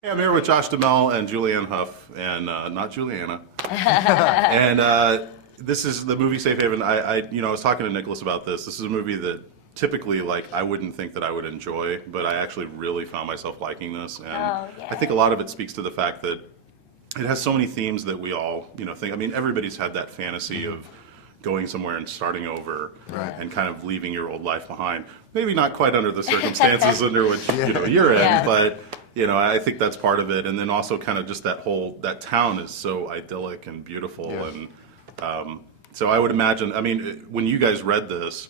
Hey, I'm here with Josh Duhamel and Julianne Hough, and not Juliana. And this is the movie Safe Haven. I was talking to Nicholas about this. This is a movie that typically, like, I wouldn't think that I would enjoy, but I actually really found myself liking this. And I think a lot of it speaks to the fact that it has so many themes that we all, think. I mean, everybody's had that fantasy of going somewhere and starting over, and kind of leaving your old life behind. Maybe not quite under the circumstances under which you're in, but I think that's part of it. And then also kind of just that town is so idyllic and beautiful, and so I would imagine. I mean, when you guys read this,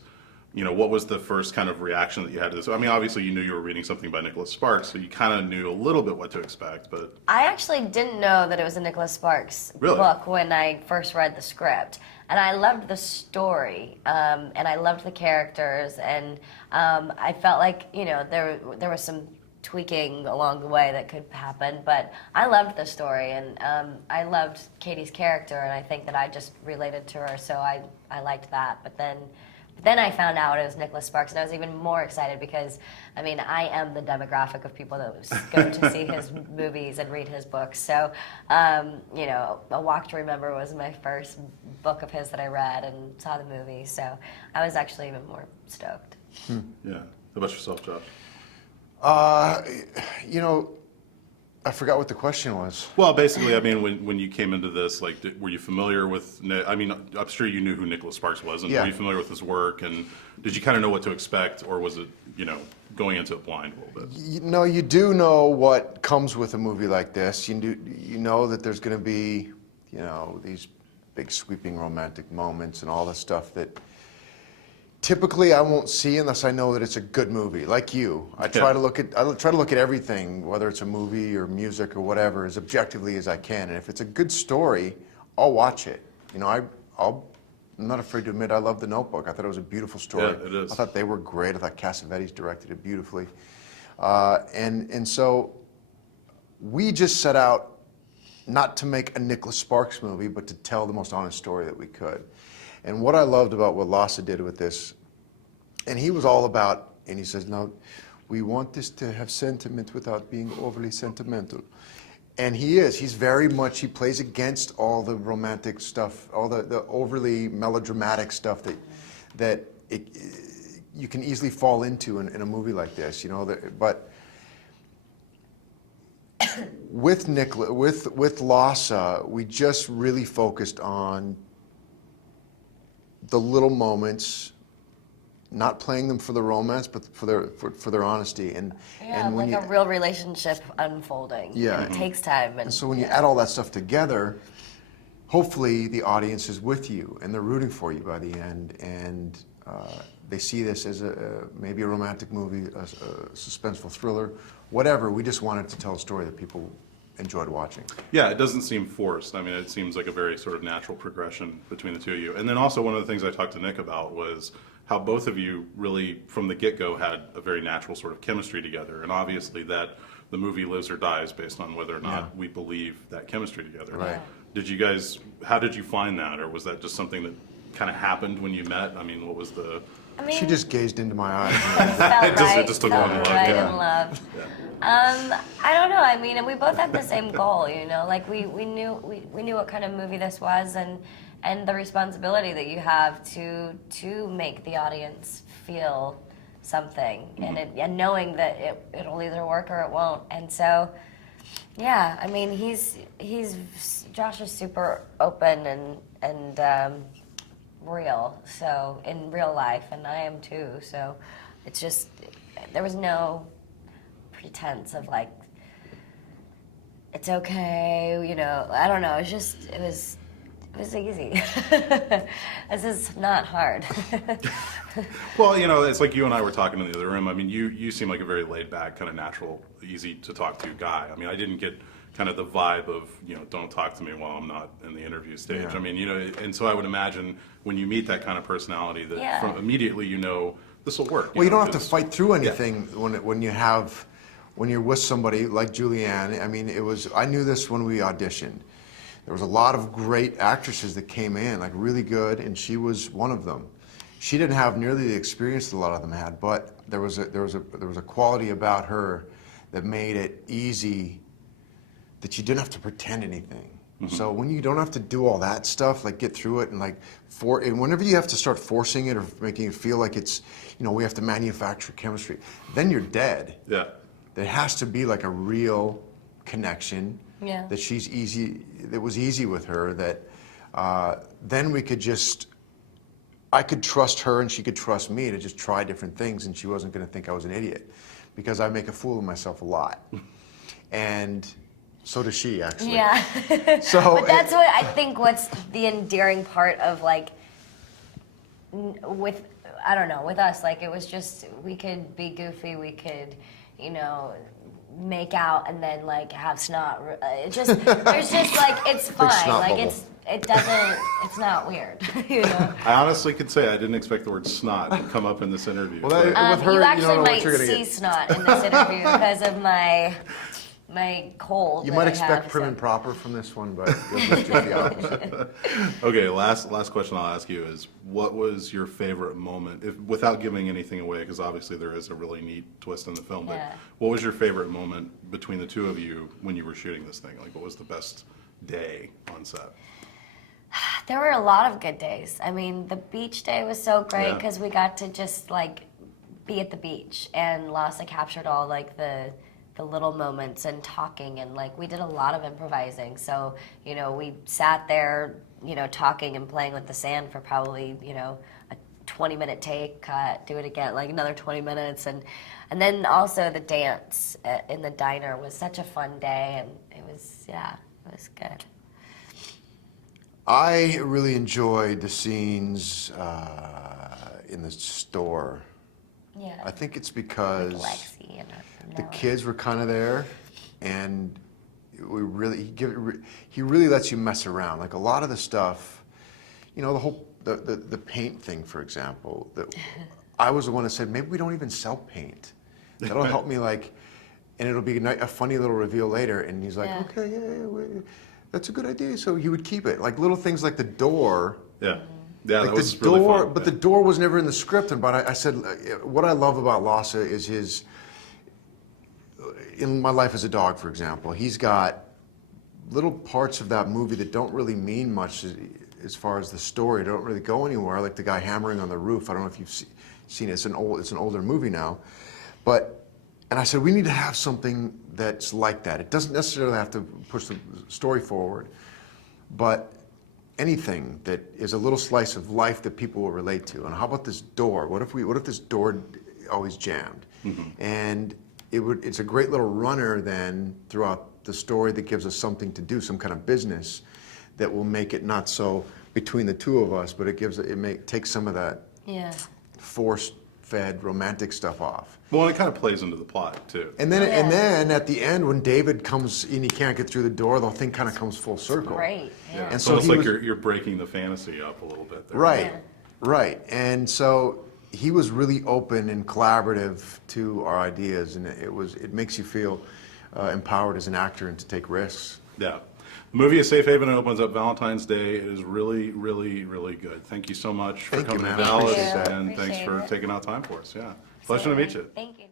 what was the first kind of reaction that you had to this? I mean, obviously you knew you were reading something by Nicholas Sparks, so you kind of knew a little bit what to expect, but... I actually didn't know that it was a Nicholas Sparks book when I first read the script. And I loved the story, and I loved the characters, and I felt like, there was some tweaking along the way that could happen, but I loved the story, and I loved Katie's character, and I think that I just related to her, so I liked that. But then I found out it was Nicholas Sparks, and I was even more excited because, I mean, I am the demographic of people that go to see his movies and read his books. So, A Walk to Remember was my first book of his that I read and saw the movie. So I was actually even more stoked. Yeah. How about yourself, Josh? I forgot what the question was. Well, basically, I mean, when you came into this, like, were you familiar with? I mean, I'm sure you knew who Nicholas Sparks was, and were you familiar with his work? And did you kind of know what to expect, or was it, going into it blind a little bit? You do know what comes with a movie like this. You know that there's going to be, these big sweeping romantic moments and all the stuff that typically I won't see unless I know that it's a good movie. Like you, I try to look at everything, whether it's a movie or music or whatever, as objectively as I can. And if it's a good story, I'll watch it. I'm not afraid to admit I love The Notebook. I thought it was a beautiful story. Yeah, it is. I thought they were great. I thought Cassavetes directed it beautifully. And so we just set out not to make a Nicholas Sparks movie, but to tell the most honest story that we could. And what I loved about what Lasse did with this, and he was all about, and he says, no, we want this to have sentiment without being overly sentimental. And he's very much, he plays against all the romantic stuff, all the overly melodramatic stuff that you can easily fall into in a movie like this, but with Lasse, we just really focused on the little moments, not playing them for the romance, but for their honesty, and like a real relationship unfolding. Yeah, and it takes time. And so when you add all that stuff together, hopefully the audience is with you and they're rooting for you by the end, and they see this as maybe a romantic movie, a suspenseful thriller, whatever. We just wanted to tell a story that people enjoyed watching. Yeah, it doesn't seem forced. I mean, it seems like a very sort of natural progression between the two of you. And then also one of the things I talked to Nick about was how both of you really, from the get-go, had a very natural sort of chemistry together. And obviously that the movie lives or dies based on whether or not we believe that chemistry together. Right. How did you find that? Or was that just something that kind of happened when you met? I mean, what was the... She just gazed into my eyes. It just took one look. Right in love. I don't know. I mean, and we both had the same goal. Like we knew what kind of movie this was, and the responsibility that you have to make the audience feel something, and knowing that it'll either work or it won't. And so, yeah, I mean, Josh is super open and real, so in real life, and I am too, so it's just, there was no pretense of like, it's okay, I don't know, it was easy. This is not hard. Well, it's like you and I were talking in the other room. I mean, you seem like a very laid back, kind of natural, easy to talk to guy. I mean, I didn't get kind of the vibe of, don't talk to me while I'm not in the interview stage. Yeah. I mean, and so I would imagine when you meet that kind of personality that from immediately this will work. Well, you don't have to fight through anything when you're with somebody like Julianne. I mean, I knew this when we auditioned. There was a lot of great actresses that came in, like really good, and she was one of them. She didn't have nearly the experience that a lot of them had, but there was a quality about her that made it easy that you didn't have to pretend anything. So when you don't have to do all that stuff, like get through it and and whenever you have to start forcing it or making it feel like it's, we have to manufacture chemistry, then you're dead. Yeah. There has to be like a real connection. Yeah. That was easy with her, that then I could trust her and she could trust me to just try different things, and she wasn't going to think I was an idiot, because I make a fool of myself a lot. And so does she, actually. Yeah. So but that's what I think. What's the endearing part of with us, it was just, we could be goofy, we could, make out and then have snot. It just there's just it's fine. snot bubble. It's not weird. I honestly could say I didn't expect the word snot to come up in this interview. Well, with her, you you actually don't know what might you're gonna see get. snot in this interview because of my cold. You that might I expect have, prim so. and proper from this one, but it was just the opposite. Okay, last question I'll ask you is, what was your favorite moment, without giving anything away, because obviously there is a really neat twist in the film, but Yeah. what was your favorite moment between the two of you when you were shooting this thing? What was the best day on set? There were a lot of good days. I mean, the beach day was so great Yeah. because we got to just be at the beach, and Lhasa captured all the little moments and talking, and we did a lot of improvising. So we sat there talking and playing with the sand for probably a 20-minute take, cut, do it again, another 20 minutes, and then also the dance in the diner was such a fun day, and it was good. I really enjoyed the scenes in the store. Yeah. I think it's because Lexi and the Noah. kids were kind of there, and he really lets you mess around. A lot of the stuff, the whole the paint thing, for example. I was the one that said, maybe we don't even sell paint. That'll help me and it'll be a funny little reveal later. And he's like, Yeah. okay, yeah, that's a good idea. So he would keep it, little things like the door. Yeah. Yeah, that was the really door, fun. but the door was never in the script. But I said, what I love about Lhasa is his. In My Life as a Dog, for example, he's got little parts of that movie that don't really mean much as far as the story. Don't really go anywhere. Like the guy hammering on the roof. I don't know if you've seen it. It's an older movie now, and I said, we need to have something that's like that. It doesn't necessarily have to push the story forward, but anything that is a little slice of life that people will relate to. And how about this door? What if this door always jammed? And it's a great little runner then throughout the story that gives us something to do, some kind of business that will make it not so between the two of us, but takes some of that force-fed romantic stuff off. Well, and it kind of plays into the plot, too. And then at the end, when David comes and he can't get through the door, the whole thing kind of comes full circle. Great. Yeah. And It's so almost he like was- you're breaking the fantasy up a little bit there. Right, Yeah. right. And so he was really open and collaborative to our ideas, and it makes you feel empowered as an actor and to take risks. Yeah. The movie is Safe Haven. It opens up Valentine's Day. It is really, really, really good. Thank you so much for Thank you, coming to man. Dallas, Appreciate it. and thanks Appreciate for it. taking out time for us. Yeah. Pleasure to meet you. Thank you.